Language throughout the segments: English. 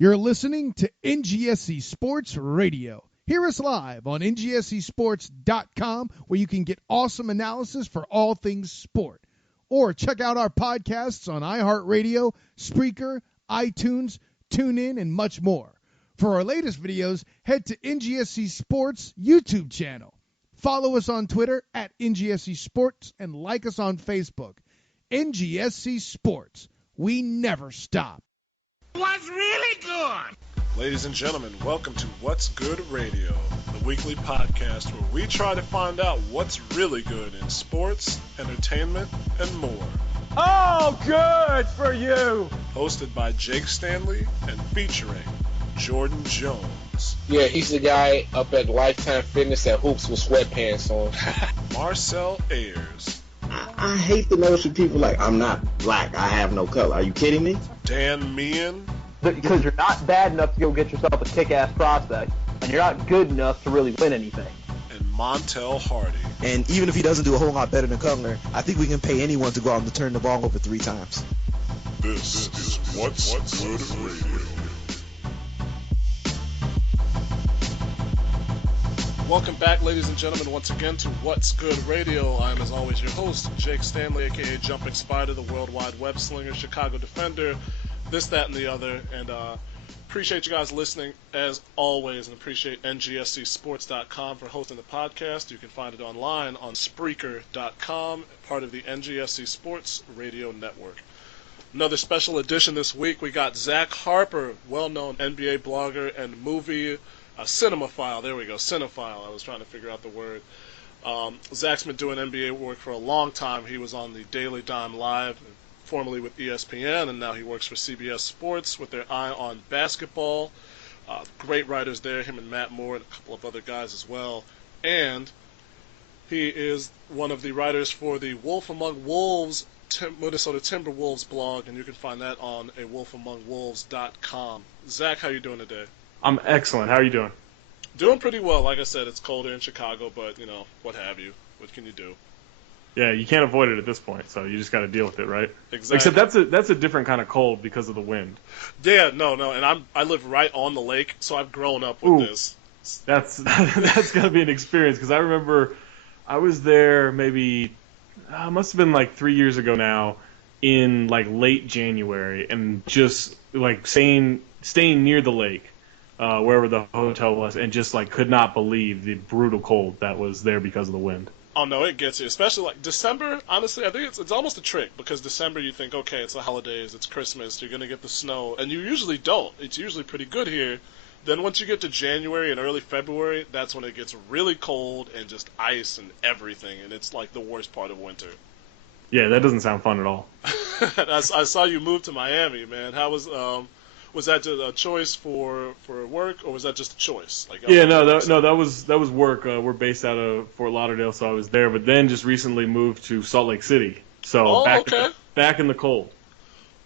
You're listening to NGSC Sports Radio. Hear us live on ngscsports.com, where you can get awesome analysis for all things sport. Or check out our podcasts on iHeartRadio, Spreaker, iTunes, TuneIn, and much more. For our latest videos, head to NGSC Sports YouTube channel. Follow us on Twitter at NGSC Sports and like us on Facebook. NGSC Sports. We never stop. What's really good? Ladies and gentlemen, welcome to What's Good Radio, the weekly podcast where we try to find out what's really good in sports, entertainment, and more. Oh, good for you! Hosted by Jake Stanley and featuring Jordan Jones. Yeah, he's the guy up at Lifetime Fitness that hoops with sweatpants on. Marcel Ayers. I hate the notion people like, I'm not black, I have no color. Are you kidding me? Dan Meehan. Because you're not bad enough to go get yourself a kick-ass prospect, and you're not good enough to really win anything. And Montel Hardy. And even if he doesn't do a whole lot better than Cutler, I think we can pay anyone to go out and turn the ball over 3 times. This is What's Good Radio. Welcome back, ladies and gentlemen, once again to What's Good Radio. I'm, as always, your host, Jake Stanley, a.k.a. Jumping Spider, the Worldwide Web Slinger, Chicago Defender, this, that, and the other. And appreciate you guys listening, as always, and appreciate ngscsports.com for hosting the podcast. You can find it online on Spreaker.com, part of the NGSC Sports Radio Network. Another special edition this week, we got Zach Harper, well-known NBA blogger and movie cinemaphile. There we go, cinephile. I was trying to figure out the word. Zach's been doing NBA work for a long time. He was on the Daily Dime Live, formerly with ESPN, and now he works for CBS Sports with their eye on basketball. Great writers there, him and Matt Moore and a couple of other guys as well. And he is one of the writers for the Wolf Among Wolves Minnesota Timberwolves blog, and you can find that on awolfamongwolves.com. Zach, how you doing today? I'm excellent. How are you doing? Doing pretty well. Like I said, it's colder in Chicago, but, you know, what have you. What can you do? Yeah, you can't avoid it at this point, so you just got to deal with it, right? Exactly. Except that's a different kind of cold because of the wind. Yeah, no, and I live right on the lake, so I've grown up with this. That's got to be an experience, because I remember I was there maybe, must have been like 3 years ago now, in like late January, and just like staying near the lake. Wherever the hotel was, and just like could not believe the brutal cold that was there because of the wind. Oh no, it gets you. Especially like December. Honestly, I think it's almost a trick, because December you think, okay, it's the holidays, it's Christmas, you're gonna get the snow, and you usually don't. It's usually pretty good here. Then once you get to January and early February, that's when it gets really cold and just ice and everything, and it's like the worst part of winter. Yeah, that doesn't sound fun at all. I saw you move to Miami, man. How was that just a choice for work, or was that just a choice? Like, yeah, that was work. We're based out of Fort Lauderdale, so I was there. But then just recently moved to Salt Lake City, so back in the cold.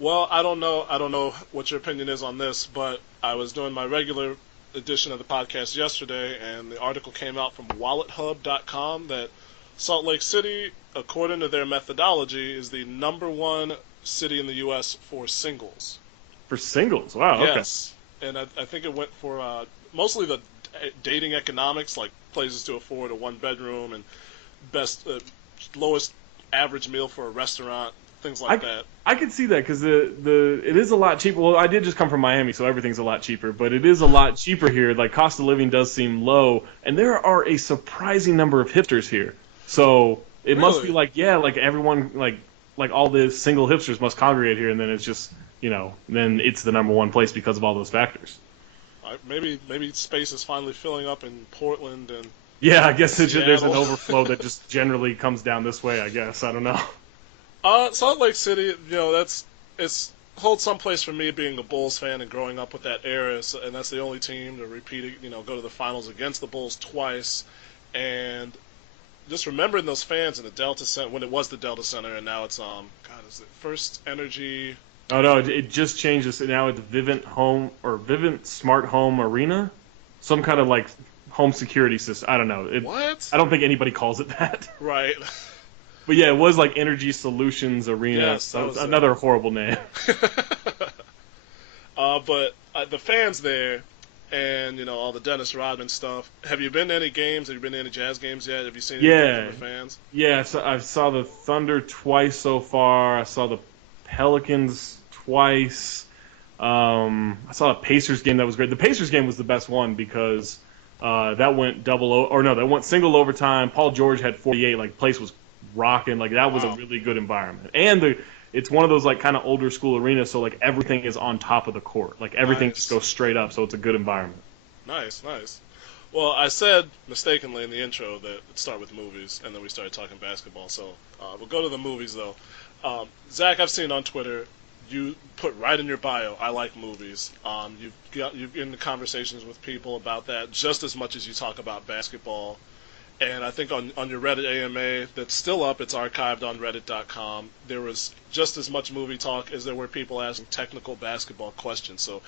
Well, I don't know what your opinion is on this, but I was doing my regular edition of the podcast yesterday, and the article came out from WalletHub.com that Salt Lake City, according to their methodology, is the #1 city in the U.S. for singles. For singles, wow. Yes, okay. And I think it went for mostly the dating economics, like places to afford a 1-bedroom and best lowest average meal for a restaurant, things like that. I could see that, because it is a lot cheaper. Well, I did just come from Miami, so everything's a lot cheaper. But it is a lot cheaper here. Like, cost of living does seem low, and there are a surprising number of hipsters here. So it must be like, yeah, like everyone, like all the single hipsters must congregate here, and then it's just, you know, then it's the #1 place because of all those factors. Maybe space is finally filling up in Portland and. Yeah, I guess there's an overflow that just generally comes down this way. I guess, I don't know. Salt Lake City, you know, it's holds some place for me, being a Bulls fan and growing up with that era, and that's the only team to repeat it, you know, go to the finals against the Bulls twice, and just remembering those fans in the Delta Center, when it was the Delta Center, and now it's is it First Energy? Oh no, it just changed. Now it's Vivint Smart Home Arena, some kind of like home security system. I don't know. What? I don't think anybody calls it that. Right. But yeah, it was like Energy Solutions Arena. Yes, that was another horrible name. But the fans there, and all the Dennis Rodman stuff. Have you been to any games? Have you been to any Jazz games yet? Have you seen anything from the fans? Yeah. So I saw the Thunder twice so far. I saw the Pelicans twice. I saw a Pacers game that was great. The Pacers game was the best one because that went that went single overtime. Paul George had 48. Like, place was rocking. Like, that was a really good environment. And it's one of those like kind of older school arenas, so like everything is on top of the court. Like, everything just goes straight up, so it's a good environment. Nice. Well, I said mistakenly in the intro that it'd start with movies, and then we started talking basketball. So we'll go to the movies though. Zach, I've seen on Twitter, you put right in your bio, I like movies. You've in the conversations with people about that just as much as you talk about basketball. And I think on your Reddit AMA, that's still up, it's archived on reddit.com, there was just as much movie talk as there were people asking technical basketball questions. So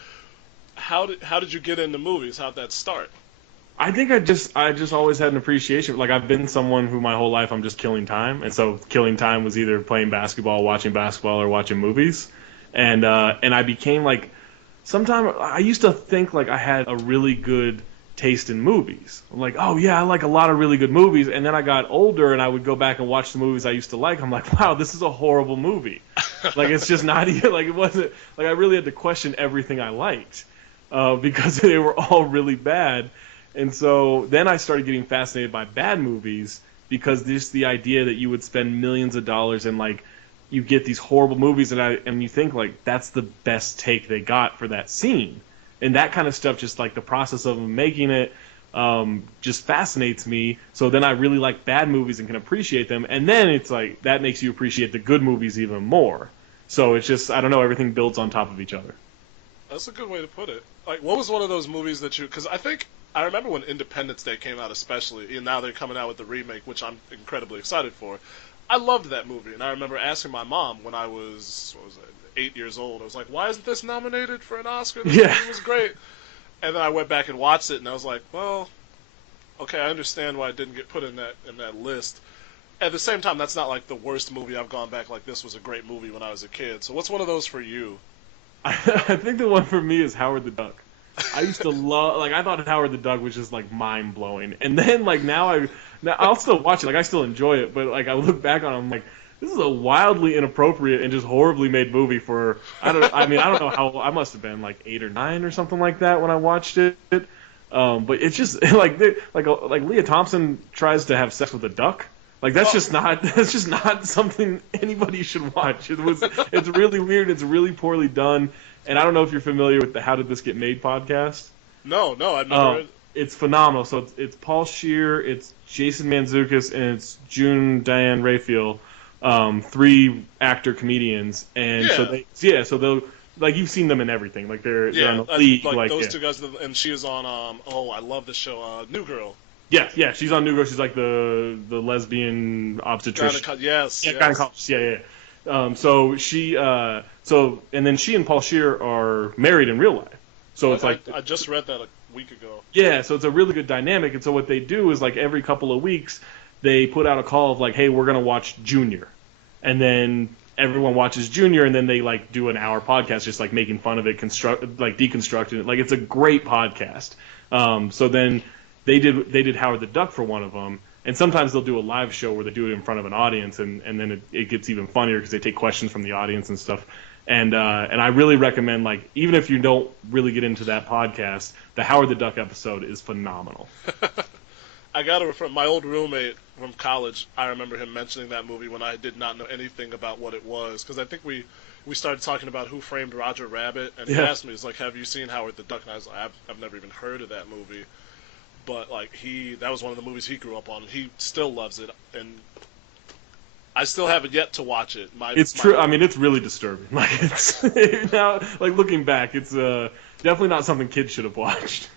how did you get into movies? How'd that start? I think I just always had an appreciation. Like, I've been someone who my whole life I'm just killing time. And so killing time was either playing basketball, watching basketball, or watching movies. And I became like, sometimes I used to think like I had a really good taste in movies. I'm like, oh yeah, I like a lot of really good movies. And then I got older and I would go back and watch the movies I used to like. I'm like, wow, this is a horrible movie. Like, it's just not even, like, it wasn't, like, I really had to question everything I liked because they were all really bad. And so then I started getting fascinated by bad movies because just the idea that you would spend millions of dollars and like you get these horrible movies and you think like that's the best take they got for that scene. And that kind of stuff, just like the process of making it, just fascinates me. So then I really like bad movies and can appreciate them. And then it's like that makes you appreciate the good movies even more. So it's just, I don't know, everything builds on top of each other. That's a good way to put it. Like, what was one of those movies that because I remember when Independence Day came out, especially, and now they're coming out with the remake, which I'm incredibly excited for. I loved that movie, and I remember asking my mom when I was, 8 years old. I was like, why isn't this nominated for an Oscar? This movie was great. And then I went back and watched it, and I was like, well, okay, I understand why it didn't get put in that list. At the same time, that's not like the worst movie I've gone back like this was a great movie when I was a kid. So what's one of those for you? I think the one for me is Howard the Duck. I used to love, like, I thought Howard the Duck was just like mind blowing, and then like now I'll still watch it, like I still enjoy it, but like I look back on it, I'm like, this is a wildly inappropriate and just horribly made movie for I don't know how I must have been like 8 or 9 or something like that when I watched it, but it's just like Leah Thompson tries to have sex with a duck. Like that's just not something anybody should watch. It's really weird. It's really poorly done. And I don't know if you're familiar with the How Did This Get Made podcast. No, I've never heard. It's phenomenal. So it's Paul Scheer, it's Jason Mantzoukas, and it's June Diane Raphael, 3 actor comedians. And so they'll, like, you've seen them in everything. Like they're on the league. Like those two guys, and she was on I love the show, New Girl. Yeah, she's on New Girl. She's like the lesbian obstetrician. Yes. Yeah. So she, and then she and Paul Scheer are married in real life. So it's like I just read that a week ago. Yeah, so it's a really good dynamic. And so what they do is like every couple of weeks they put out a call of like, hey, we're gonna watch Junior, and then everyone watches Junior, and then they like do an hour podcast just like making fun of it, deconstructing it. Like it's a great podcast. So then they did Howard the Duck for one of them. And sometimes they'll do a live show where they do it in front of an audience, and then it gets even funnier because they take questions from the audience and stuff. And I really recommend, like, even if you don't really get into that podcast, the Howard the Duck episode is phenomenal. I got it from my old roommate from college. I remember him mentioning that movie when I did not know anything about what it was, because I think we started talking about Who Framed Roger Rabbit, and he asked me, he's like, have you seen Howard the Duck? And I was like, I've never even heard of that movie. But like that was one of the movies he grew up on. He still loves it, and I still haven't yet to watch it. It's true. I mean, it's really disturbing. Like it's now, like looking back, it's definitely not something kids should have watched.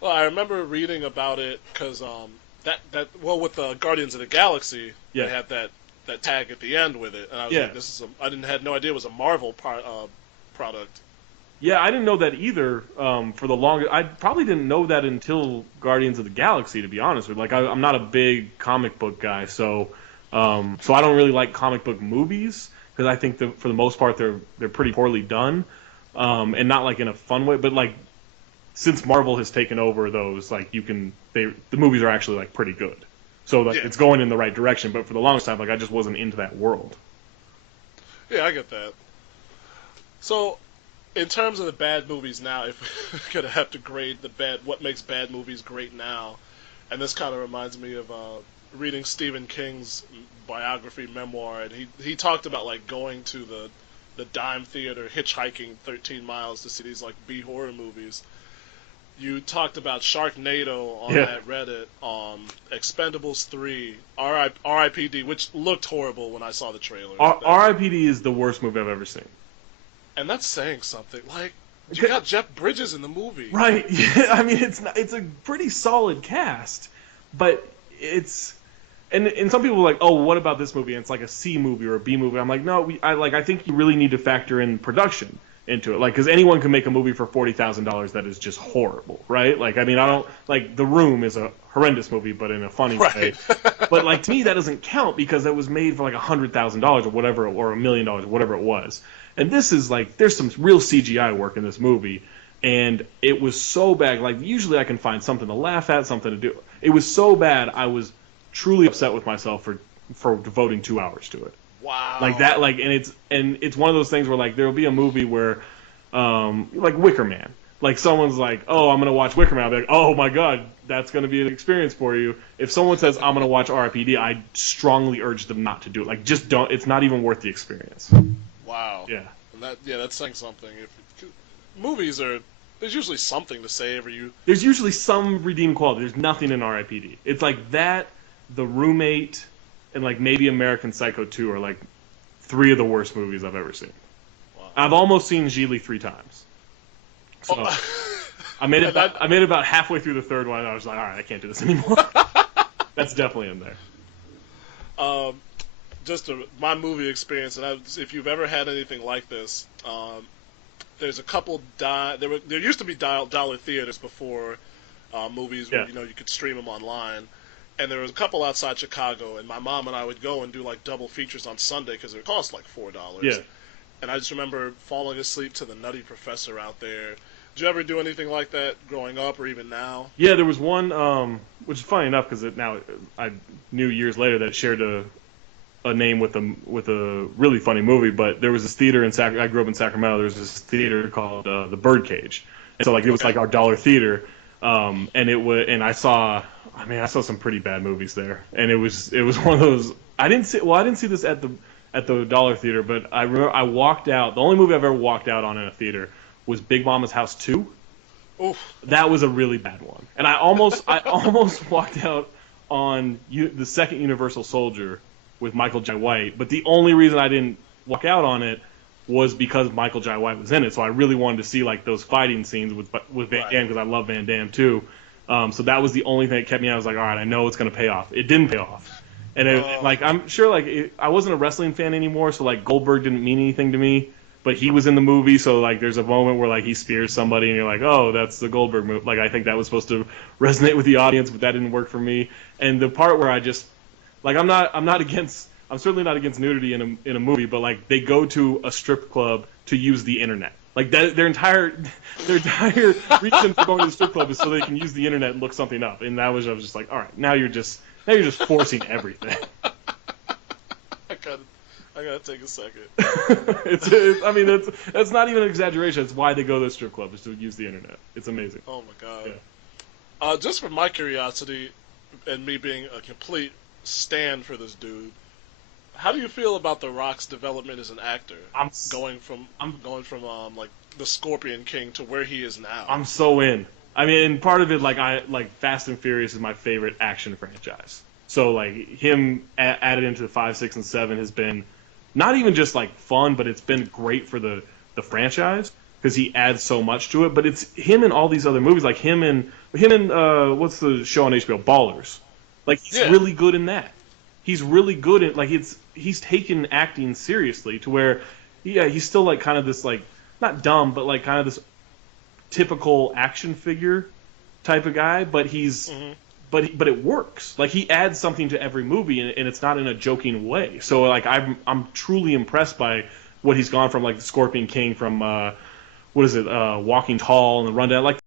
Well, I remember reading about it because with the Guardians of the Galaxy, they had that tag at the end with it, and I was like, had no idea it was a Marvel product. Yeah, I didn't know that either. For the longest, I probably didn't know that until Guardians of the Galaxy. To be honest with you, like I'm not a big comic book guy, so I don't really like comic book movies because I think for the most part they're pretty poorly done. and not like in a fun way, but like since Marvel has taken over those, like the movies are actually like pretty good. So like it's going in the right direction, but for the longest time, like I just wasn't into that world. Yeah, I get that. So, in terms of the bad movies now, if we're gonna have to grade what makes bad movies great now, and this kind of reminds me of reading Stephen King's biography memoir, and he talked about like going to the dime theater, hitchhiking 13 miles to see these like B horror movies. You talked about Sharknado on that Reddit, Expendables 3, R.I.P.D., which looked horrible when I saw the trailer. R.I.P.D. is the worst movie I've ever seen. And that's saying something. Like, you got Jeff Bridges in the movie. Right. Yeah, I mean, it's a pretty solid cast, but it's... And some people are like, oh, what about this movie? And it's like a C movie or a B movie. I'm like, no, I think you really need to factor in production into it, like, because anyone can make a movie for $40,000 that is just horrible, right? Like, I mean, I don't like The Room is a horrendous movie, but in a funny way. But like to me, that doesn't count because it was made for like $100,000 or whatever, or $1 million or whatever it was. And this is like, there's some real CGI work in this movie, and it was so bad. Like, usually I can find something to laugh at, something to do. It was so bad, I was truly upset with myself for devoting 2 hours to it. Wow. Like that, like, and it's one of those things where like there'll be a movie where, like Wicker Man, like someone's like, oh, I'm gonna watch Wicker Man, I'll be like, oh my god, that's gonna be an experience for you. If someone says I'm gonna watch R.I.P.D., I strongly urge them not to do it. Like, just don't. It's not even worth the experience. Wow. Yeah. And that's saying something. Movies are. There's usually something to say every you. There's usually some redeemed quality. There's nothing in R.I.P.D. It's like that, The Roommate, and like maybe American Psycho 2 are like 3 of the worst movies I've ever seen. Wow. I've almost seen Gigli 3 times. So I made it about halfway through the third one, and I was like, all right, I can't do this anymore. That's definitely in there. My movie experience, and if you've ever had anything like this, there's a couple there used to be dollar theaters before movies where you could stream them online. And there was a couple outside Chicago, and my mom and I would go and do like double features on Sunday because it cost like $4. Yeah. And I just remember falling asleep to the Nutty Professor out there. Did you ever do anything like that growing up or even now? Yeah, there was one, which is funny enough because I knew years later that it shared a name with a really funny movie. But there was this theater in I grew up in Sacramento. There was this theater called the Birdcage, and so like it was like our dollar theater, and I saw some pretty bad movies there, and it was one of those. I didn't see this at the dollar theater, but I remember I walked out. The only movie I've ever walked out on in a theater was Big Mama's House 2. Oof. That was a really bad one, and I almost walked out on the second Universal Soldier with Michael Jai White, but the only reason I didn't walk out on it was because Michael Jai White was in it. So I really wanted to see like those fighting scenes with Van Damme because I love Van Damme too. So that was the only thing that kept me out. I was like, all right, I know it's going to pay off. It didn't pay off. And I'm sure I wasn't a wrestling fan anymore, so like Goldberg didn't mean anything to me. But he was in the movie, so like there's a moment where like he spears somebody, and you're like, oh, that's the Goldberg move. Like I think that was supposed to resonate with the audience, but that didn't work for me. And the part where I just like I'm certainly not against nudity in a movie, but like they go to a strip club to use the internet. Like their entire reason for going to the strip club is so they can use the internet and look something up. And I was just like, all right, now you're just forcing everything. I gotta take a second. That's not even an exaggeration. It's why they go to the strip club is to use the internet. It's amazing. Oh my god. Yeah. Just for my curiosity and me being a complete stan for this dude, how do you feel about The Rock's development as an actor? Going from like the Scorpion King to where he is now. I'm so in. I mean, and part of it, like Fast and Furious is my favorite action franchise. So like him added into the 5, 6, and 7 has been not even just like fun, but it's been great for the franchise because he adds so much to it. But it's him in all these other movies, like him and what's the show on HBO, Ballers. Like he's really good in that. He's really good at like he's taken acting seriously to where he's still like kind of this like not dumb but like kind of this typical action figure type of guy, but he's but it works. Like he adds something to every movie and it's not in a joking way. So like I'm truly impressed by what he's gone from, like the Scorpion King from what is it, Walking Tall and the Rundown. Like